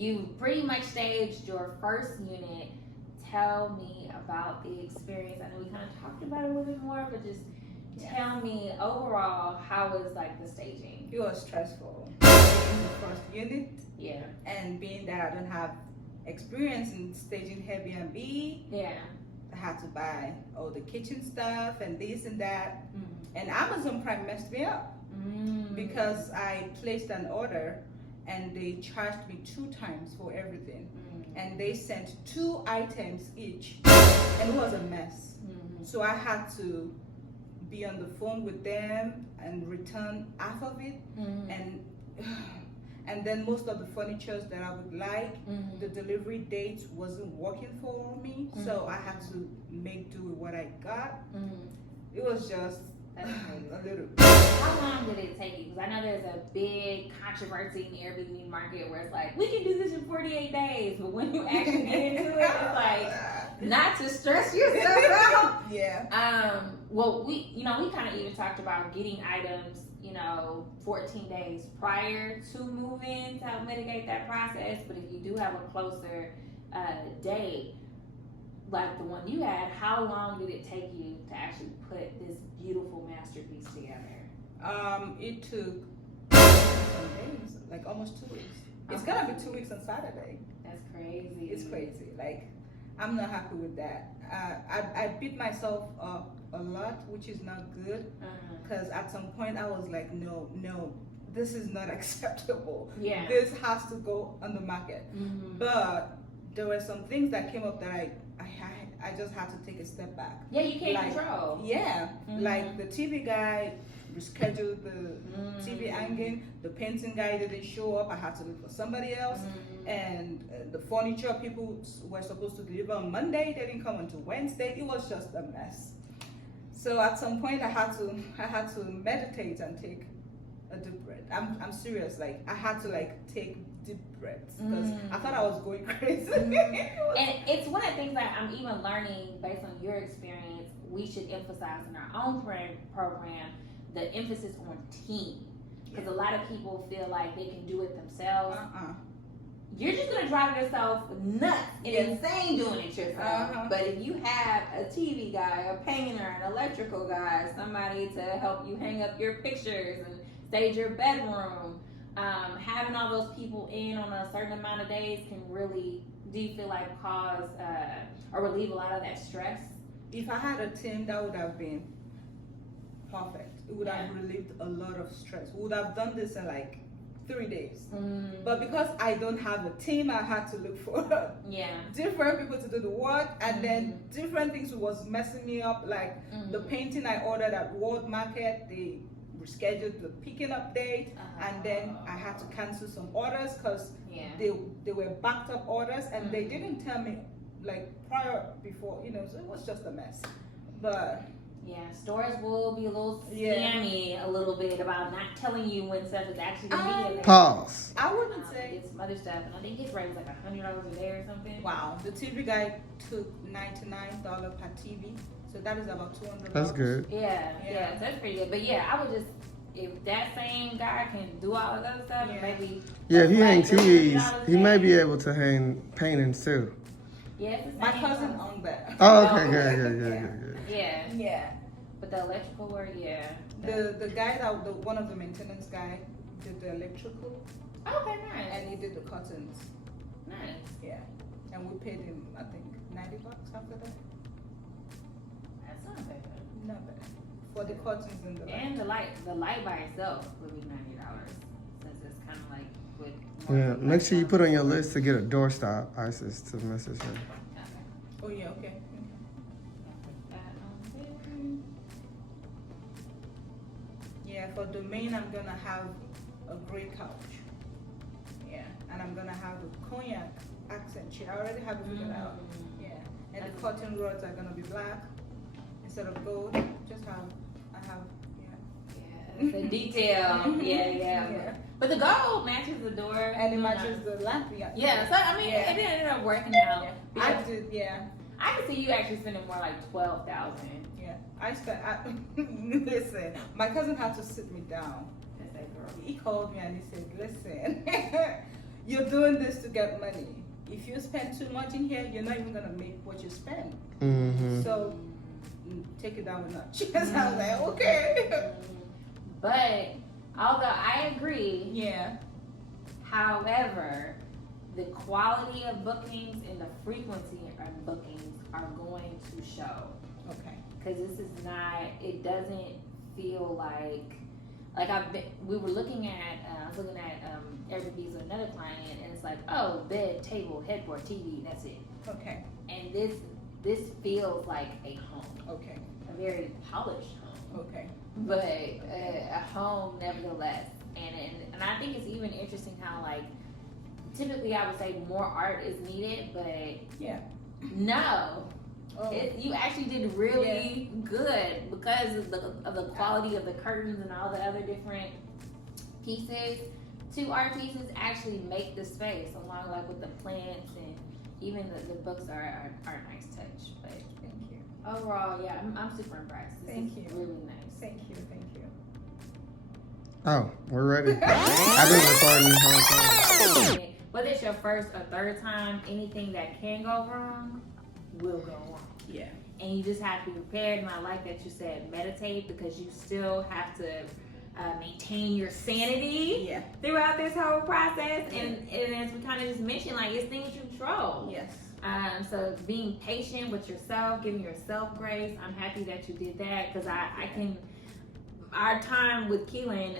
you pretty much staged your first unit. Tell me about the experience. I know we kind of talked about it a little bit more, but just tell me overall, how was like the staging? It was stressful. In the first unit, Yeah. and being that I don't have experience in staging Airbnb, Yeah. I had to buy all the kitchen stuff and this and that. Mm. And Amazon Prime messed me up because I placed an order and they charged me 2 times for everything. And they sent 2 items each, and it was a mess. So I had to be on the phone with them and return half of it, and then most of the furnitures that I would like, the delivery date wasn't working for me, so I had to make do with what I got. It was just a little. How long did it take you? Because I know there's a big controversy in the Airbnb market where it's like, we can do this in 48 days, but when you actually get into it, it's like, not to stress yourself out. Yeah. Well, we kind of even talked about getting items, 14 days prior to move-in to help mitigate that process. But if you do have a closer date, like the one you had, how long did it take you to actually put this beautiful masterpiece together? It took some days, like almost 2 weeks. It's gonna be 2 weeks on Saturday. That's crazy. It's crazy. Like, I'm not happy with that. I beat myself up a lot, which is not good. Because at some point I was like, no, this is not acceptable. Yeah. This has to go on the market. But there were some things that came up that I just had to take a step back. Yeah, you can't control. Yeah, like the TV guy rescheduled the TV hanging. The painting guy didn't show up. I had to look for somebody else. And the furniture people were supposed to deliver on Monday. They didn't come until Wednesday. It was just a mess. So at some point I had to meditate and take a deep breath. I'm serious. Like, I had to take deep breaths because I thought I was going crazy. And it's one of the things that I'm even learning based on your experience. We should emphasize in our own program the emphasis on team, because a lot of people feel like they can do it themselves. You're just gonna drive yourself nuts and insane doing it yourself. But if you have a TV guy, a painter, an electrical guy, somebody to help you hang up your pictures and stage your bedroom, having all those people in on a certain amount of days can really, do you feel like, cause or relieve a lot of that stress? If I had a team, that would have been perfect. It would have relieved a lot of stress. We would have done this in 3 days. But because I don't have a team, I had to look for different people to do the work, and then different things was messing me up. Like the painting I ordered at World Market, they rescheduled the picking up date, and then I had to cancel some orders because they were backed up orders, and they didn't tell me before, so it was just a mess. But stores will be a little scammy a little bit about not telling you when stuff is actually going to be. Pause. I wouldn't say. Get some other stuff, and I think his rate was like $100 a day or something. Wow. The TV guy took $99 per TV, so that is about $200. That's good. Yeah, so that's pretty good. But I would just, if that same guy can do all of those stuff, maybe. Yeah, if he hang TVs, he may be able to hang paintings too. Yeah, it's the my same cousin stuff. owned that. Oh, okay, good. Yeah. But the electrical work, The guy one of the maintenance guy did the electrical. Okay, nice. And he did the curtains. Nice. Yeah. And we paid him, I think, $90 after that. That's not bad. Not bad. For the curtains and the light. And the light by itself would be $90, since it's kind of like with. Yeah, make sure you put on your list to get a doorstop, ISIS, to message her. Oh yeah, okay. Yeah, for the main, I'm gonna have a gray couch. Yeah, and I'm gonna have a cognac accent chair. I already have it figured out. Yeah, and the curtain rods are gonna be black instead of gold. The detail. Yeah. But the gold matches the door. And it matches the lamp. Yeah, so I mean, it ended up working out. Yeah. I did, I can see you actually spending more like $12,000. Yeah, listen, my cousin had to sit me down. He called me and he said, listen, you're doing this to get money. If you spend too much in here, you're not even gonna make what you spend. So take it down a notch. I was like, okay. But although I agree, Yeah. however, the quality of bookings and the frequency of bookings are going to show. Okay. Because this is not, it doesn't feel like we were looking at, I was looking at Airbnbs with another client, and it's like, oh, bed, table, headboard, TV, that's it. Okay. And this feels like a home, Okay. a very polished home, Okay. but a home nevertheless. And I think it's even interesting how, like, typically I would say more art is needed, but Yeah. no. Oh. You actually did really good because of the quality of the curtains and all the other different pieces. 2 art pieces actually make the space, along like with the plants, and even the books are a nice touch. But Thank you. overall, yeah, I'm super impressed. This Thank is you. really nice. Thank you. Thank you. Oh, we're ready. I've been recording this whole time. Whether it's your first or third time, anything that can go wrong will go wrong. Yeah. And you just have to be prepared. And I like that you said meditate, because you still have to maintain your sanity Yeah. throughout this whole process. And as we kind of just mentioned, like, it's things you control. Yes. So being patient with yourself, giving yourself grace. I'm happy that you did that, because I can. Our time with Keelan,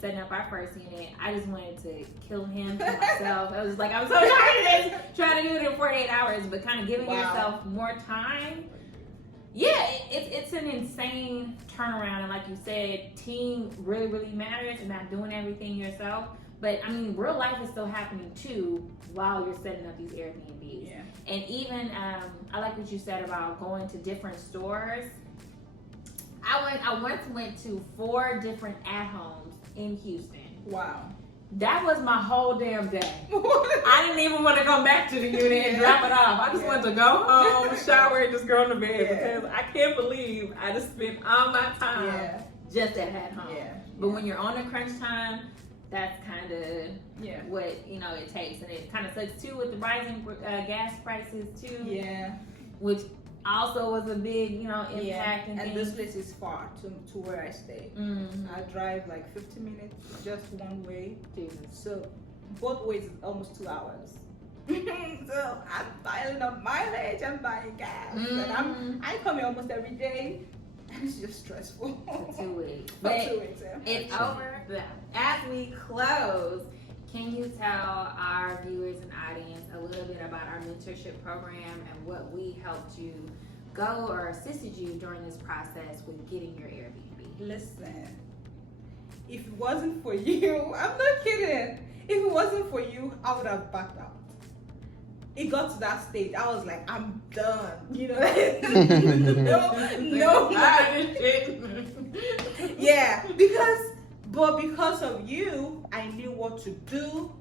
setting up our first unit, I just wanted to kill him and myself. I was like, I'm so tired of this, trying to do it in 48 hours, but kind of giving yourself more time. Yeah, it's an insane turnaround. And like you said, team really, really matters, and not doing everything yourself. But I mean, real life is still happening too while you're setting up these Airbnbs. Yeah. And even, I like what you said about going to different stores. I once went to 4 different at-homes in Houston. Wow. That was my whole damn day. I didn't even want to come back to the unit and drop it off. I just wanted to go home, shower, and just go on the bed, because I can't believe I just spent all my time just at home. Yeah. But when you're on a crunch time, that's kind of what it takes. And it kind of sucks too with the rising gas prices too. Yeah. Which also was a big, impact. And this place is far to where I stay. Mm-hmm. I drive like 50 minutes just one way. Jesus. So both ways is almost 2 hours. So I'm piling up mileage, I'm buying gas. And I come here almost every day. And it's just stressful. For 2 weeks. For But 2 weeks, it's over. As we close, can you tell our viewers and audience a little bit about our mentorship program and what we helped you go or assisted you during this process with getting your Airbnb? Listen, if it wasn't for you, I'm not kidding. If it wasn't for you, I would have backed out. It got to that stage. I was like, I'm done. No. Yeah, because of you, I knew what to do.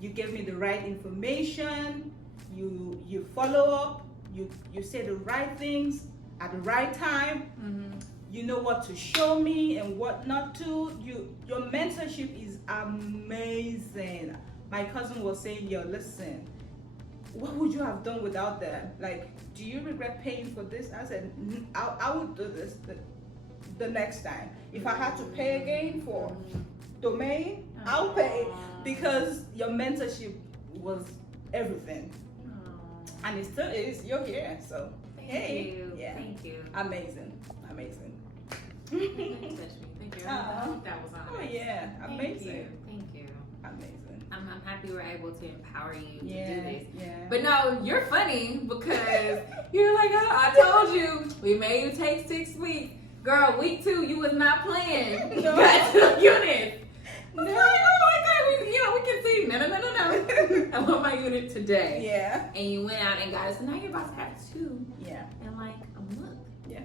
You gave me the right information. You follow up. You say the right things at the right time. Mm-hmm. You know what to show me and what not to. Your mentorship is amazing. My cousin was saying, yo, listen, what would you have done without them? Like, do you regret paying for this? I said, I would do this the next time. If I had to pay again for domain, I'll pay, because your mentorship was everything. And it still is. You're here, so Thank you. Yeah. Thank you. Amazing. Touch me. Thank you. I think that was honest. Oh yeah, amazing. Thank you. Amazing. I'm happy we're able to empower you to do Yeah, this. yeah. But no, you're funny, because you're like, oh, I told you, we made you take 6 weeks. Girl, week 2, you was not playing. You got 2 units. No. Like, oh my God, we can see. No. I want my unit today. Yeah. And you went out and got it. So now you're about to have 2 Yeah. in like a month. Yeah.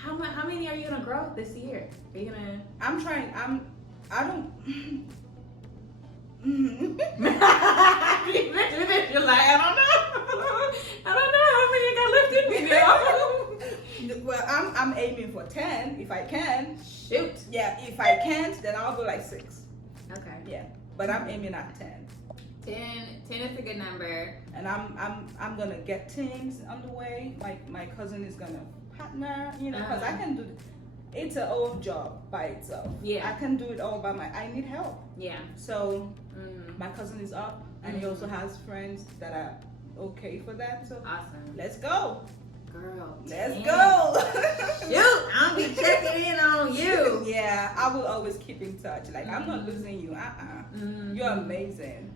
How many are you gonna grow this year? Are you gonna? I'm trying. I don't. You're like, I don't know how many you got left in me now. Well, I'm aiming for 10 if I can. Shoot. Yeah, if I can't, then I'll go like 6. Okay. Yeah, but I'm aiming at 10. 10 is a good number. And I'm gonna get teams on the way. My cousin is gonna partner, because I can do. It's an old job by itself. Yeah. I can do it all by I need help. Yeah. So my cousin is up, and he also has friends that are okay for that. So Awesome. let's go. Girl. Let's 10. go. Shoot, I'll be checking in on you. Yeah, I will always keep in touch. Like I'm not losing you. You're amazing.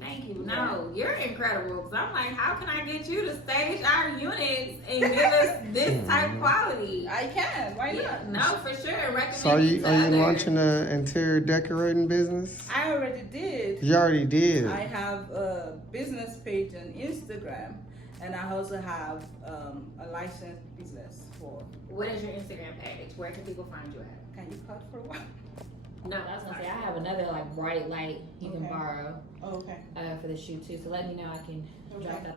Thank you. No, you're incredible. Cause I'm like, how can I get you to stage our units and give us this type of quality? I can. Why not? No, for sure. Recommend So are you to others. launching an interior decorating business? I already did. You already did. I have a business page on Instagram, and I also have a licensed business for. What is your Instagram page? Where can people find you at? Can you cut for a while? No, I was gonna say I have another like bright light you can Okay. borrow Oh, okay. for the shoot too. So let me know. I can drop that